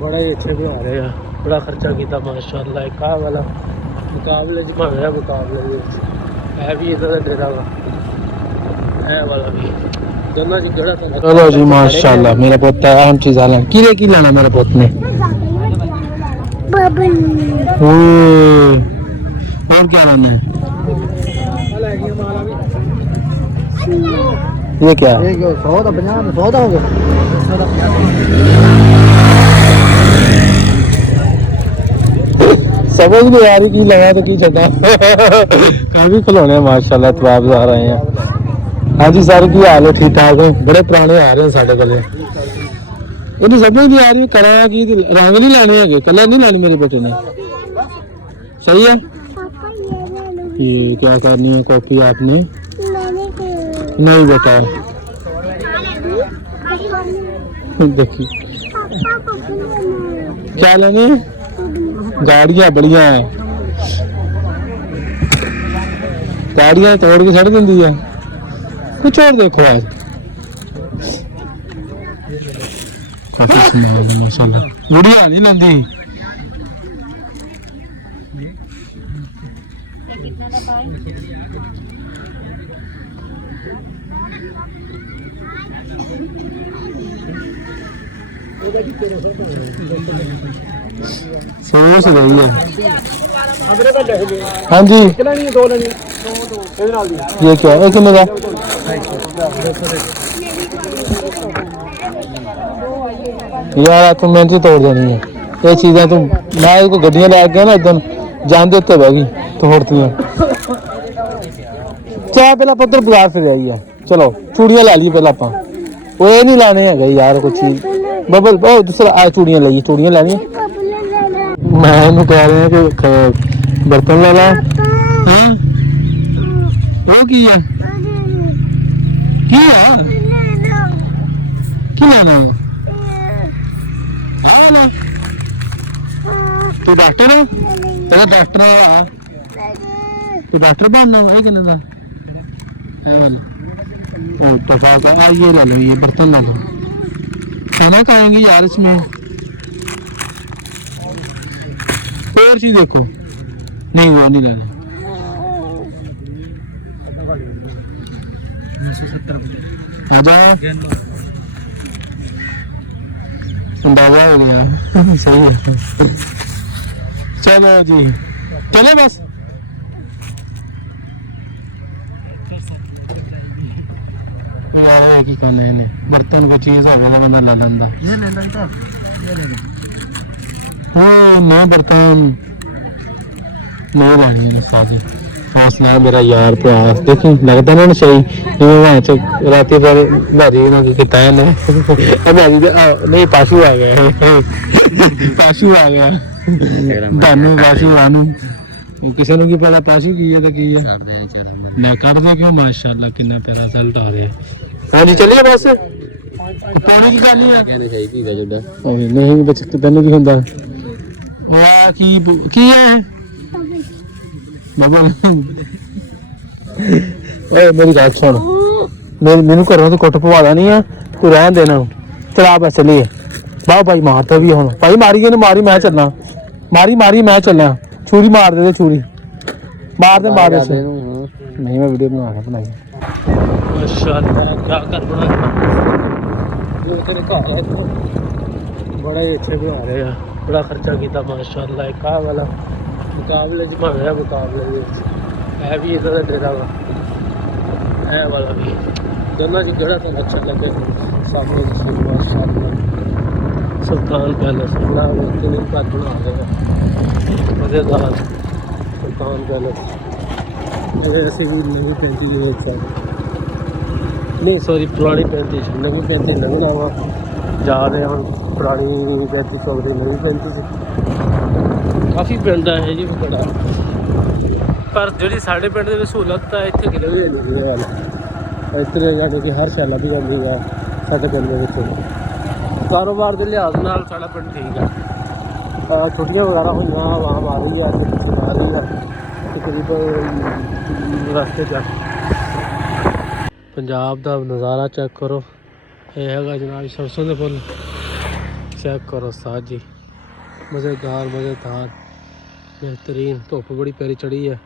बड़ा ही अच्छे बना रहे हैं, बड़ा खर्चा किया माशाअल्लाह। एक आ वाला मुकाबले च बन रहा, मुकाबले है भी इधर का डेरा वा है वाला भी दोनों च केड़ा। चलो जी माशाअल्लाह मेरा पुत है अहम चीज आला किरे की लाना मेरे पुत ने और क्या लाना है? ये क्या है? 100 का 50 100 का हो गया। समझ नहीं आ रही की लगा तो की चढ़ा काफी खिलौने माशाल्लाह तबाब आ रहे हैं। हाँ जी सर की हाल है? ठीक ठाक है, बड़े पुराने आ रहे हैं साढ़े को। इन्हें समझ नहीं आ रही करा की रंग नहीं लाने है, कलर नहीं लाने मेरे बेटे ने। सही है ये क्या करनी है कॉपी आपने? नहीं बताया देखिए क्या लेने? गाड़ियां बढ़िया है, गाड़ियां तोड़ के छड़ दी है। कुछ और देखो आज काफी सामान है माशाल्लाह। गुड़िया नहीं लेंदी समझ रही है। हाँ जी ये क्या है? कितने का? यार तुम मेहनत तोड़ देनी है ये चीज़ें। तुम मैं को गड्डियां लै गया ना एकदम जान दे उत्ते बह गई तोड़ती। चाह पहला पुत्र बाजार फिर रही है। चलो चूड़ियां लै ली पहले आप वो ये नहीं लाने है यार कुछ चीज बबल दूसरा आ चूड़ियां लाई चूड़ियां लैनी। मैं कह रहे हैं कि बर्तन ले ला। वो की है की लाना तू डॉक्टर है? तेरा डॉक्टर है तू डॉक्टर बनना है किन्ने का है वाला टफा का ये ले लो ये बर्तन ले लो। खाना खाएंगे यार इसमें और चीज देखो नहीं वो नहीं लेना। 970 अंदाजा हो गया सही है। चलो जी चले बस यार की कहने है बर्तन को चीज हो गया बंदा ला लेंदा। हाँ मैं बर्तन नहीं लानी है खाजी हौसला मेरा यार प्यास देखी लगता ना सही रात पर भाजी ने नहीं पाशू आ गया पाशू आ गया धनु पाशू आनू किसी ने की पता पाशू की है तो की है मैं कर दे क्यों माशाल्लाह कितना प्यारा रिजल्ट आ रहा है। हाँ जी चलिए बस पानी की करनी है नहीं बच्चे तेन की होंगे वाह की है बाबा मेरी बात सुन मैनू घरों तो कुट पवा नहीं है कोई रहन देना चला बस चलिए वाह भाई मारता भी हूँ भाई मारी मारी मैं चलना मारी मारी मैं चलना छुरी मार दे छुरी मार दे नहीं मैं वीडियो बना के बनाई बड़ा ही अच्छे बना रहे हैं, बड़ा खर्चा किया माशाअल्लाह। एक आ वाला मुकाबले च बन रहा, मुकाबले है भी इधर का डेरा वा है वाला भी दोनों च केड़ा तुम अच्छा लगे सामने माशाअल्लाह। सुल्तान पैलेस बड़ा बेहतरीन घर बना रहे हैं मज़ेदार सुल्तान पैलेस। ऐसे भी नवी 35 नहीं सॉरी पुरानी 35 नवी 35 लंघना वा जा रहे हैं पुरानी 35 हो गई नवी 35 काफ़ी पिंड है जी बड़ा पर जी साढ़े पिंड की सहूलत है इतने किले भी नहीं गल इतने जाने कि हर शैल भी जाती है साढ़े पिंड कारोबार के लिहाज नाल साढ़ा पिंड ठीक है। छुट्टियां वगैरह हुई आवाम आ रही है आ रही है तकरीबन रास्ते च पंजाब का नज़ारा चेक करो ये है जनाब सरसों के फुल चेक करो साथ जी, मज़ेदार मज़ेदार बेहतरीन। धुप बड़ी प्यारी चढ़ी है।